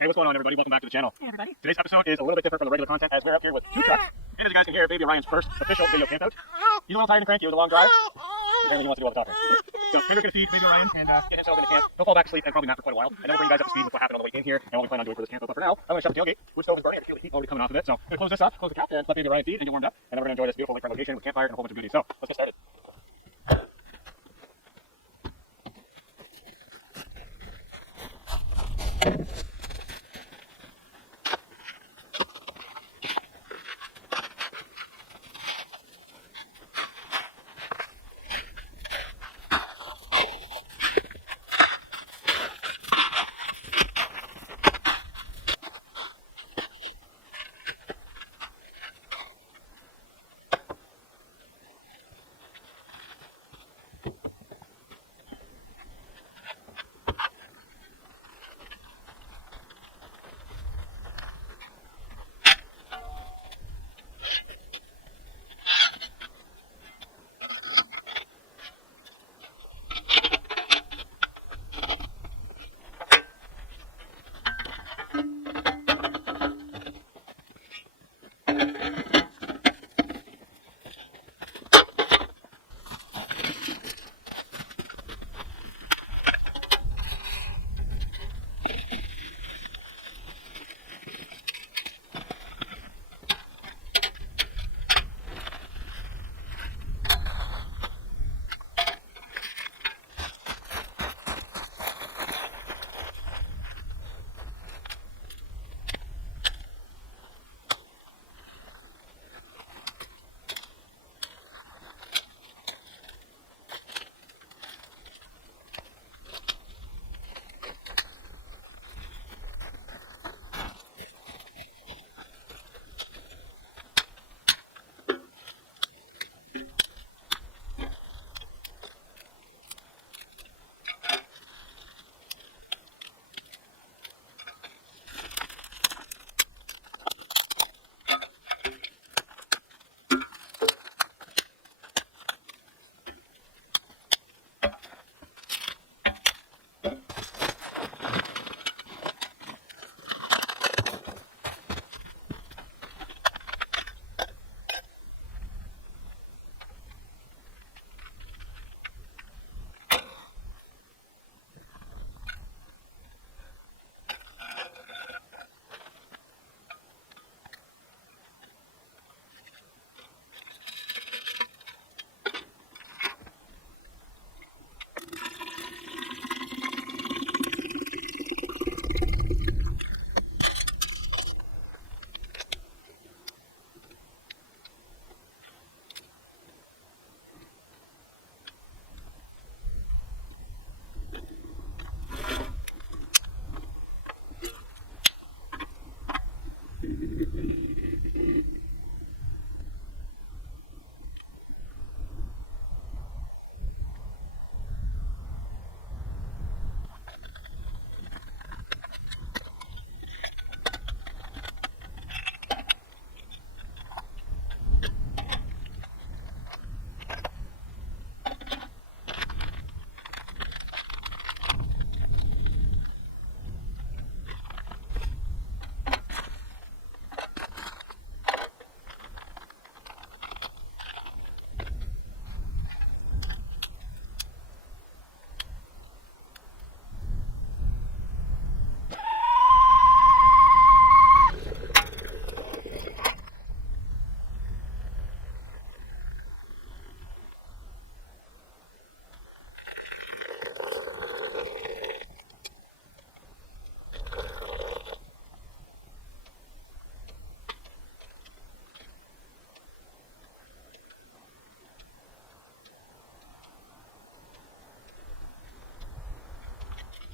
Hey, what's going on, everybody? Welcome back to the channel. Hey, everybody. Today's episode is a little bit different from the regular content as we're up here with two trucks. And as you guys can hear, baby Ryan's first official video camp out. He's a little tired and cranky. It was a long drive. Apparently he wants to do all the talking. So Pedro's going to feed baby Ryan and get himself into camp. He'll fall back asleep and probably nap for quite a while. And then we'll bring you guys up to speed with what happened on the way in here and what we plan on doing for this camp. But for now, I'm going to shut the tailgate. Wood stove is burning. I can feel the heat already coming off of it. So I'm going to close this up, close the cap, and let baby Ryan feed and get warmed up. And then we're going to enjoy this beautiful lakefront location with campfire and a whole bunch of goodies. So let's get started.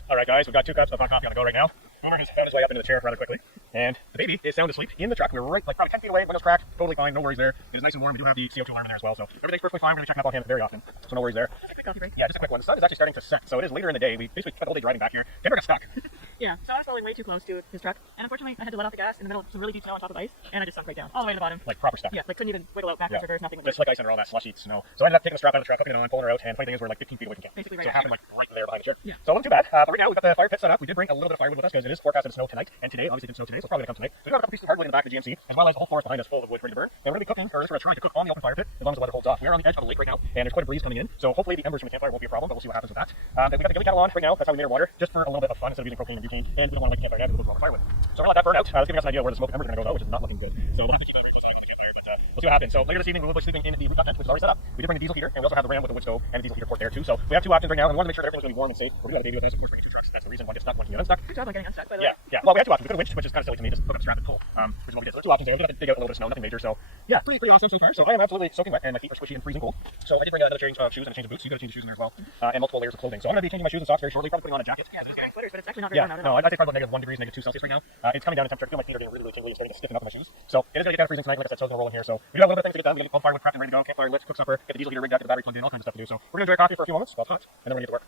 All right, guys, we've got 2 cups of hot coffee on the go right now. Boomer has found his way up into the chair rather quickly, and the baby is sound asleep in the truck. We were right, like probably 10 feet away, windows cracked, totally fine, no worries there. It is nice and warm. We do have the CO2 alarm in there as well, so everything's perfectly fine. We're going to be checking up on him very often, so no worries there. Just a quick coffee break. Yeah, just a quick one. The sun is actually starting to set, so it is later in the day. We basically spent the whole day driving back here. Denver got stuck. Yeah, so I was rolling way too close to his truck, and unfortunately I had to let off the gas in the middle of some really deep snow on top of ice, and I just sunk right down, all the way to the bottom. Like proper stuff. Yeah, like couldn't even wiggle out backwards, reverse, nothing. Just like ice under all that slushy snow. So I ended up taking the strap out of the truck, hooking it on, pulling her out, and funny thing is we're like 15 feet away from camp. Basically right so it happened like right there behind the chair. Yeah. So it wasn't too bad. But right now we've got the fire pit set up. We did bring a little bit of firewood with us because it is forecasted to snow tonight and today. Obviously it didn't snow today, so it's probably gonna come tonight. So we've got a couple pieces of hardwood in the back of the GMC, as well as a whole forest behind us full of wood ready to burn. And we're gonna be cooking, or at least we're trying to cook on the open fire pit as long as the weather holds off. We are on the edge of a lake right now, and there's quite a breeze coming in. So hopefully the embers from the campfire won't be a problem, but we'll see what happens with that. Then we got the gilly kettle on right now. That's how we made our water, just for a little bit of fun instead of using propane and butane. And we don't want to light the campfire now because we'll go on firewood. So we're gonna let that burn out. That's giving us an idea where the smoke embers are gonna go though, which is not looking good. So we'll have to keep that very close eye on the campfire, but we'll see what happens. So later this evening we will be sleeping in the rooftop tent, which is already set up. We did bring the diesel heater, and we also have the ram with the wood stove and the diesel heater port there too. So we have two options right now, and we want to make sure that everything's gonna be warm and safe. We're gonna have a baby with us, of course, bringing two trucks. That's the reason one gets stuck, one can get unstuck. Good job on getting unstuck, by the way. Yeah. Well, we had two options. We could have winched, which is kind of silly to me, just hook up a strap and pull. Which is what we did. So there's two options there. We have to dig out a little bit of snow, nothing major. So yeah, pretty awesome so far. So I am absolutely soaking wet, and my feet are squishy and freezing cold. So I did bring another change of shoes and a change of boots. So you got to change the shoes in there as well, and multiple layers of clothing. So I'm gonna be changing my shoes and socks very shortly. Probably putting on a jacket. Yeah, there's sweaters, but it's actually not very warm out at all. I'd say probably about -1 degrees, -2 Celsius right now. It's coming down in temperature. I feel my feet are getting really tingly and starting to stiffen up in my shoes. So it is gonna get down to freezing tonight. Like I said, so it's gonna roll in here. So we got a little bit of things to get done. We got all firewood prepped and ready to go. Campfire lit, cook supper, get the diesel heater rigged up, get the battery plugged in, all kinds of stuff to do. So we're gonna enjoy coffee for a few moments while it's hot, and then we're gonna get to work.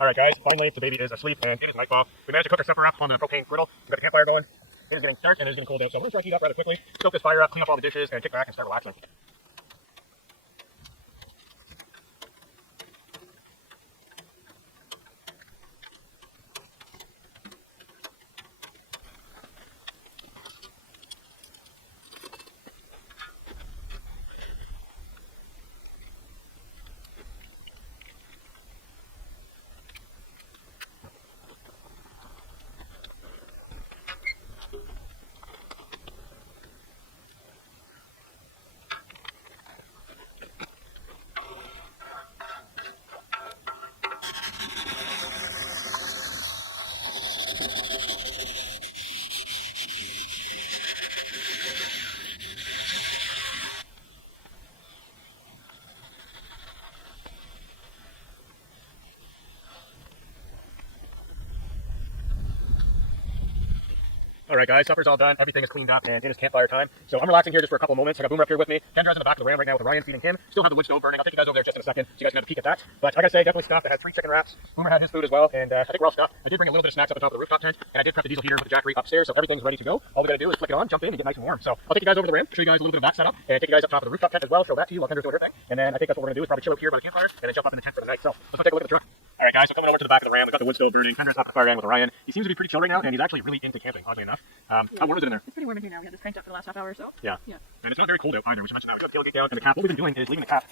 Alright guys, finally the baby is asleep and it is nightfall. We managed to cook our supper up on the propane griddle. We've got the campfire going. It is getting dark and it is getting cold out, so I'm going to try to heat up rather quickly, stoke this fire up, clean up all the dishes, and kick back and start relaxing. Alright guys, supper's all done, everything is cleaned up, and it is campfire time. So I'm relaxing here just for a couple moments. I got Boomer up here with me. Kendra's in the back of the ram right now with Ryan feeding him. Still have the wood stove burning. I'll take you guys over there just in a second so you guys can have a peek at that. But I gotta say, definitely stuffed. I had 3 chicken wraps. Boomer had his food as well, and I think we're all stuffed. I did bring a little bit of snacks up on top of the rooftop tent, and I did prep the diesel heater with the jackery upstairs, so everything's ready to go. All we gotta do is flick it on, jump in, and get nice and warm. So I'll take you guys over to the ram, show you guys a little bit of that setup, and take you guys up top of the rooftop tent as well, show that to you while Kendra's doing her thing. And then I think that's what we're gonna do is probably chill out here by the campfire, and then jump up in the tent for the night. So let's go take a look at the truck. Alright guys, so coming over to the back of the ram, we've got the wood stove burning. Kendra's up the fire end with Ryan. He seems to be pretty chill right now, and he's actually really into camping, oddly enough. How warm is it in there? It's pretty warm in here now. We had this cranked up for the last half hour or so. Yeah. And it's not very cold out either. We should mention that. We got the tailgate down and the cap. What we've been doing is leaving the cap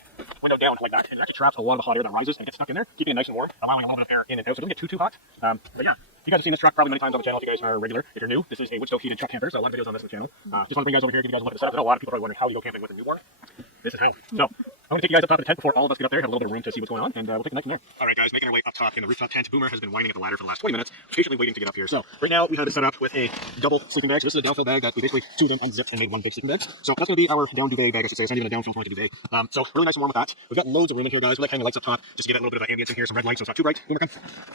window down like that, and it actually traps a lot of the hot air that rises and gets stuck in there, keeping it nice and warm, allowing a little bit of air in and out, so it doesn't get too hot. But yeah, you guys have seen this truck probably many times on the channel if you guys are regular. If you're new, this is a wood stove heated truck camper, so a lot of videos on this on the channel. Just want to bring you guys over here, give you guys a look at the setup. I know a lot of people are probably wondering how you go camping with a newborn. This is how. So I'm going to take you guys up top of the tent before all of us get up there, have a little bit of room to see what's going on, and we'll take it nice from there. Alright guys, making our way up top in the rooftop tent. Boomer has been whining at the ladder for the last 20 minutes, patiently waiting to get up here. So right now we have it set up with a double sleeping bag. So this is a downfill bag that we basically chewed in, unzipped, and made one big sleeping bag. So that's going to be our down duvet bag, I should say. It's not even a downfill for a duvet. So really nice and warm with that. We've got loads of room in here, guys. We like hanging lights up top just to give it a little bit of ambience in here. Some red lights so it's not too bright. Boomer, come.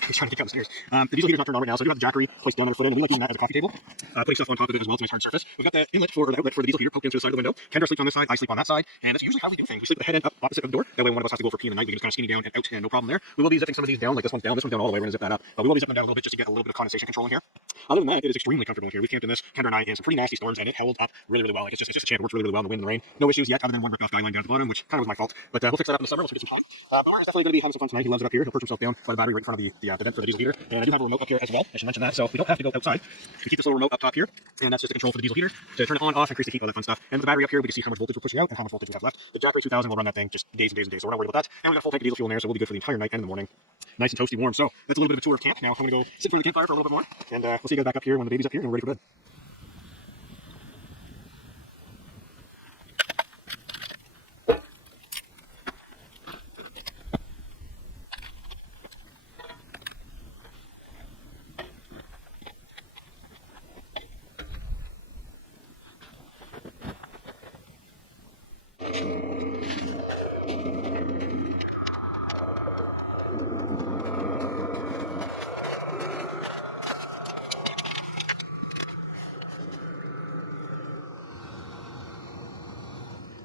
He's trying to get down the stairs. The diesel heater's not turned on right now, so we do have the jackery placed down on the foot end, and we like using that as a coffee table. Putting stuff on top of it as well to a nice hard surface. We've got the inlet for, or the outlet for the diesel heater poked into the side of the window. Kendra sleeps on this side, I sleep on that side, and that's usually how we do things. We sleep with the head end up opposite of the door. That way one of us has to go for pee in the night. We can just kind of skinny down and out, and no problem there. We will be zipping some of these down, like this one's down all the way. We're gonna zip that up. But we will be zipping them down a little bit just to get a little bit of condensation control in here. Other than that, it is extremely comfortable in here. We've camped in this, Kendra and I, in some pretty nasty storms, and it held up really, really well. Like it's just a champ. It works really, really well in the wind and the rain. No issues yet, other than one ripped off guy line down at the bottom, which kind of was my fault. But we'll fix that up in the summer. Let's get some time. Boomer is definitely going to be having some fun tonight. He loves it up here. He'll perch himself down by the battery right in front of the vent for the diesel heater. And I do have a remote up here as well. I should mention that, so we don't have to go outside. We keep this little remote up top here, and that's just a control for the diesel heater to turn it on, off, increase the heat, all that fun stuff. And with the battery up here, we can see how much voltage we're pushing out and how much voltage we have left. The Jackery 2000 will run that thing just days and days and days, so we're not worried about that. And we've got a full tank of diesel fuel in there, so we'll be good for the entire night and in the morning. Nice and toasty warm. So that's a little bit of a tour of camp. Now I'm going to go sit in front of the campfire for a little bit more, and we'll see you guys back up here when the baby's up here and we're ready for bed.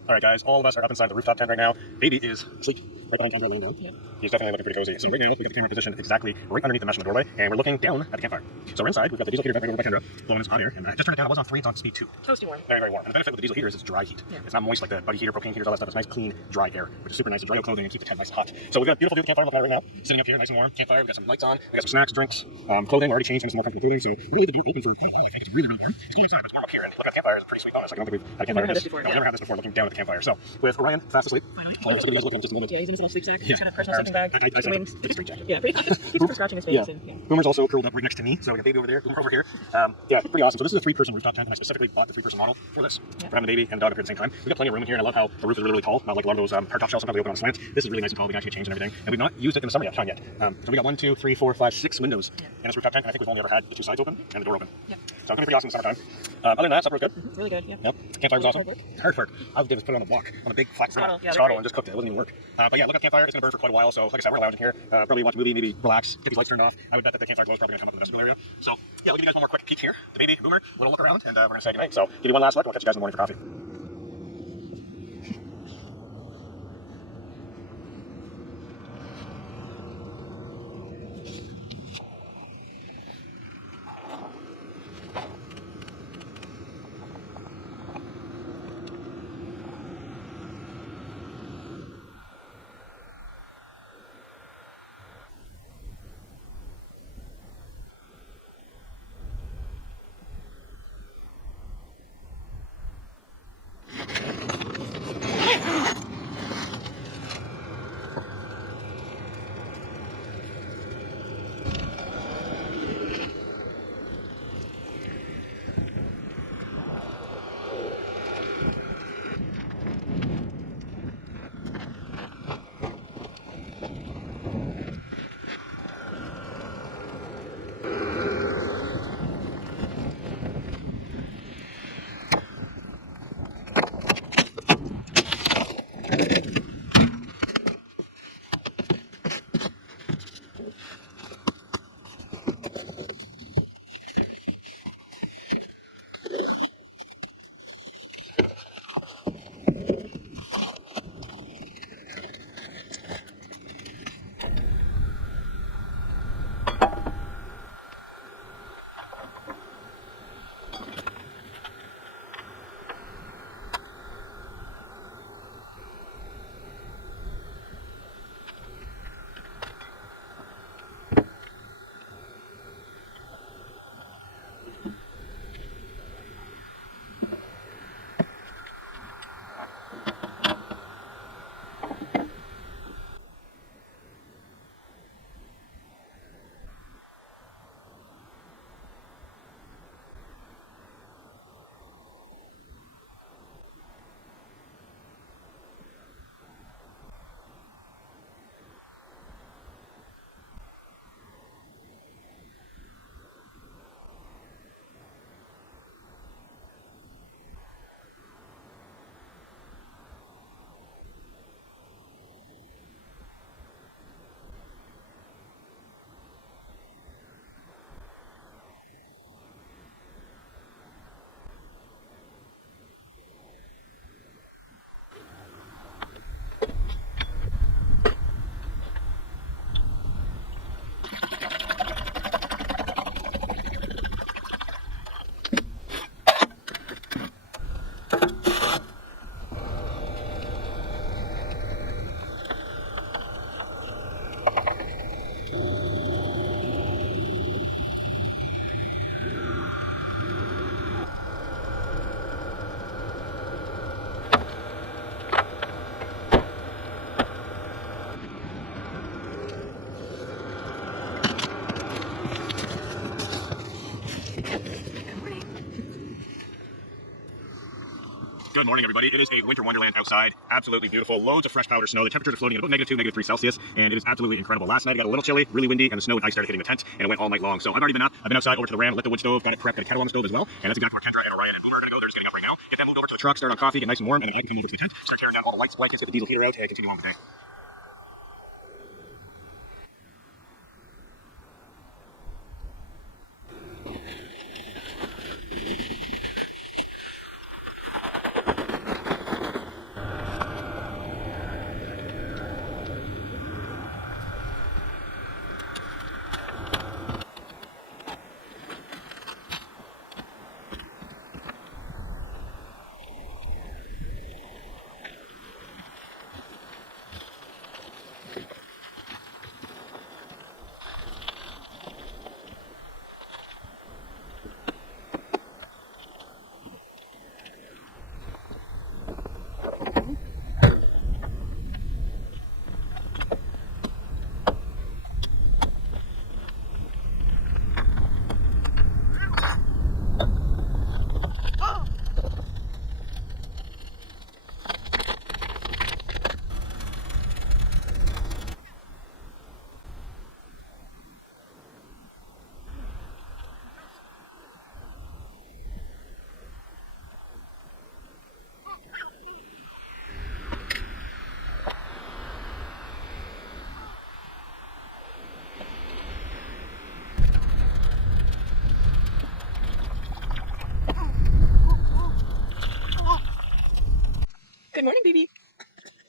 Alright guys, all of us are up inside the rooftop tent right now. Baby is asleep right behind Kendra laying down. Yep. He's definitely looking pretty cozy. So right now, we've got the camera positioned exactly right underneath the mesh in the doorway, and we're looking down at the campfire. So we're inside, we've got the diesel heater vent right over by Kendra, blowing us hot air, and I just turned it down, it was on 3, it's on speed 2. Toasty warm. Very, very warm. And the benefit with the diesel heater is it's dry heat. Yeah. It's not moist like the buddy heater, propane heaters, all that stuff. It's nice, clean, dry air, which is super nice to dry out clothing and keep the tent nice and hot. So we've got a beautiful view of the campfire looking at right now, sitting up here, nice and warm. Campfire, we've got some lights on, we've got some snacks, drinks, clothing, already changed into some more comfortable clothing, so really the door open for quite a while. I think it's really, really warm. It's cool inside, but it's warm up here, and look at the campfire is a pretty sweet bonus. Like, I don't think we've had a campfire like this before. No, we've never had this before, looking down at the campfire. So with Ryan fast asleep, finally. So you guys look just a minute. Yeah, he's in his little sleep sack. He's got a personal sleeping bag. I said the street jacket. Yeah, pretty he's for scratching his face. Yeah. And, Boomer's also curled up right next to me, so we got baby over there, Boomer over here. Yeah, pretty awesome. So this is a 3-person rooftop tent, and I specifically bought the 3-person model for this. For having a baby and a dog up here at the same time. We've got plenty of room in here, and I love how the roof is really, really tall. Not like a lot of those hardtop shells sometimes they open on slants. This is really nice and tall. We can actually change and everything. And we've not used it in the summer time yet. So we got 1, 2, 3, 4, 5, 6 windows in this rooftop tent, and I think we've only ever had the 2 sides open and the door open. Yep. So it's going to be pretty awesome in the summertime. Other than that, supper was good. Really good, yeah. Yep. Campfire was awesome. Hard work. All we did was put it on a wok, on a big flat straddle, and just cooked it. It wasn't even work. But yeah, look at the campfire. It's going to burn for quite a while. So like I said, we're lounging here. Probably watch a movie, maybe relax, get these lights turned off. I would bet that the campfire glow is probably going to come up in the vestibule area. So yeah, we'll give you guys one more quick peek here. The baby, Boomer, a little look around, and we're going to say goodnight. So give you one last look. We'll catch you guys in the morning for coffee. Good morning, everybody. It is a winter wonderland outside. Absolutely beautiful. Loads of fresh powder snow. The temperatures are floating at about -2, -3 Celsius, and it is absolutely incredible. Last night it got a little chilly, really windy, and the snow and ice started hitting the tent, and it went all night long. So I've already been up. I've been outside over to the ram, lit the wood stove, got it prepped, got a kettle on the stove as well, and that's exactly where Kendra and Orion and Boomer are going to go. They're just getting up right now. Get them moved over to the truck, start on coffee, get nice and warm, and then I can come over to the tent, start tearing down all the lights, blankets, get the diesel heater out, and continue on with the day. Good morning, baby.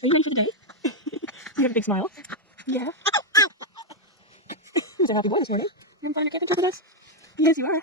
Are you ready for the day? You have a big smile. Yeah. Who's a happy boy this morning? You're flying a camping trip with us? Yes, you are.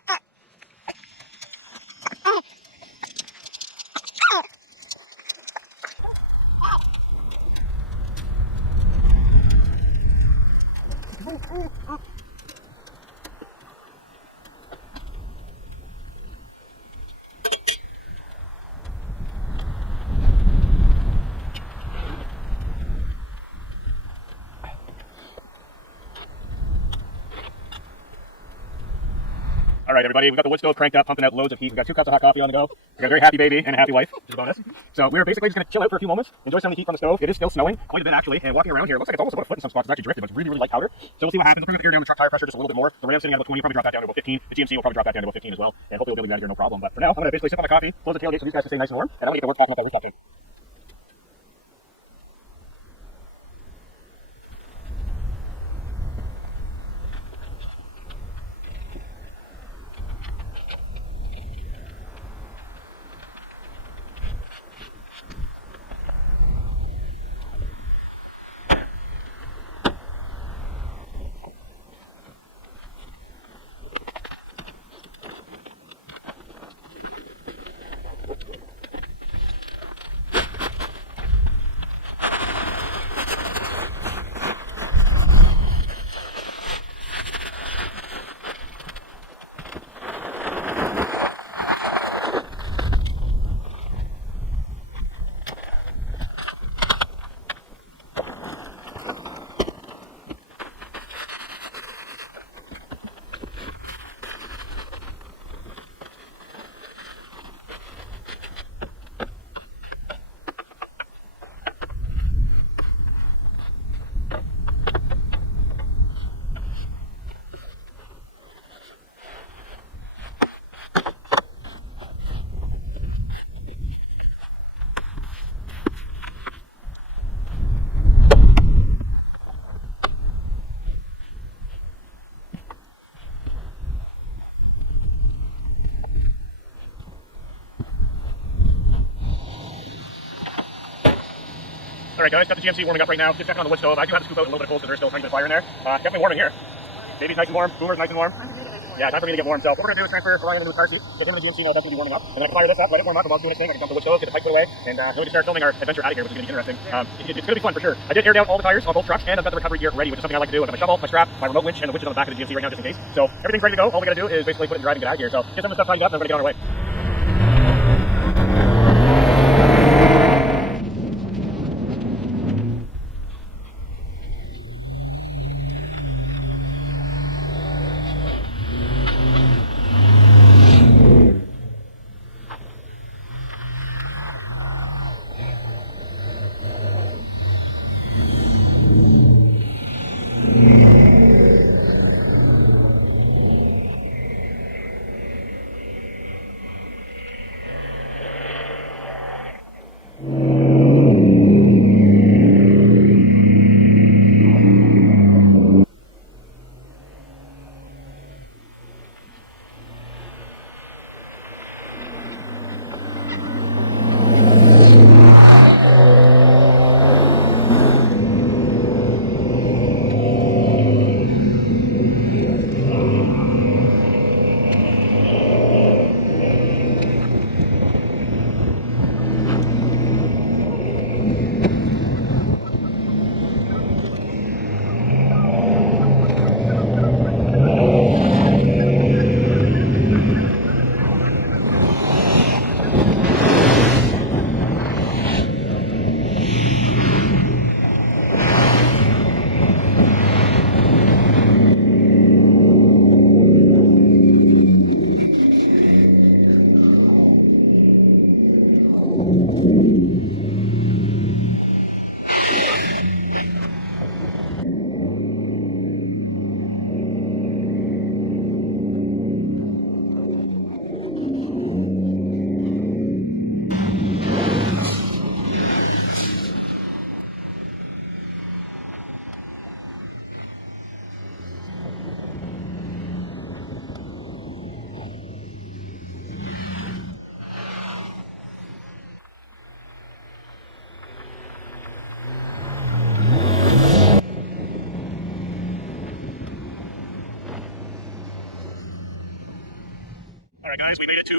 All right, everybody, we've got the wood stove cranked up, pumping out loads of heat. We've got 2 cups of hot coffee on the go. We've got a very happy baby and a happy wife, which is a bonus. So we're basically just going to chill out for a few moments, enjoy some of the heat from the stove. It is still snowing, quite a bit actually, and walking around here, it looks like it's almost about a foot in some spots. It's actually drifted, but it's really, really light powder. So we'll see what happens. We'll bring the air down the truck tire pressure just a little bit more. The ram's sitting at about 20, probably drop that down to about 15. The GMC will probably drop that down to about 15 as well, and hopefully we'll be able to do that here no problem. But for now, I'm going to basically sip on my coffee, close the tailgate so these guys can stay nice and warm, and I'm going to get the work packing up that rooftop too. All right, guys, got the GMC warming up right now. Just checking on the wood stove. I do have to scoop out a little bit of coals because there's still a tiny bit of fire in there. Definitely warm in here. Baby's nice and warm. Boomer's nice and warm. Yeah, time for me to get warm. So what we're going to do is transfer Orion into the car seat, get him in the GMC now that's going to be warming up, and then I can fire this up, let it warm up, about doing its thing. I can dump the wood stove, get the pipe put away, and going to start filming our adventure out of here, which is going to be interesting. It's going to be fun for sure. I did air down all the tires on both trucks, and I've got the recovery gear ready, which is something I like to do. I've got my shovel, my strap, my remote winch, and the winch is on the back of the GMC right now just in case. So everything's ready to go. All we got to do is basically put it in drive and get out of here. So get some of the stuff tidied up, and we're going to get on our way.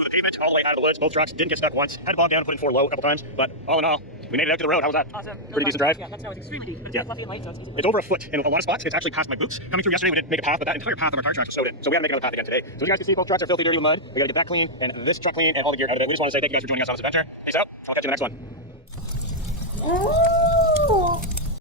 the pavement, all the way out of the woods. Both trucks didn't get stuck once. Had to bog down and put in 4 low a couple times, but all in all, we made it out to the road. How was that? Awesome. Pretty decent drive? Yeah, that snow is extremely deep. It's fluffy and light, so it's easy. It's over a foot in a lot of spots. It's actually past my boots. Coming through yesterday, we didn't make a path, but that entire path of our tire tracks was snowed in. So we had to make another path again today. So as you guys can see, both trucks are filthy dirty with mud. We gotta get that clean and this truck clean and all the gear out of it. We just want to say thank you guys for joining us on this adventure. Peace out. I'll catch you in the next one.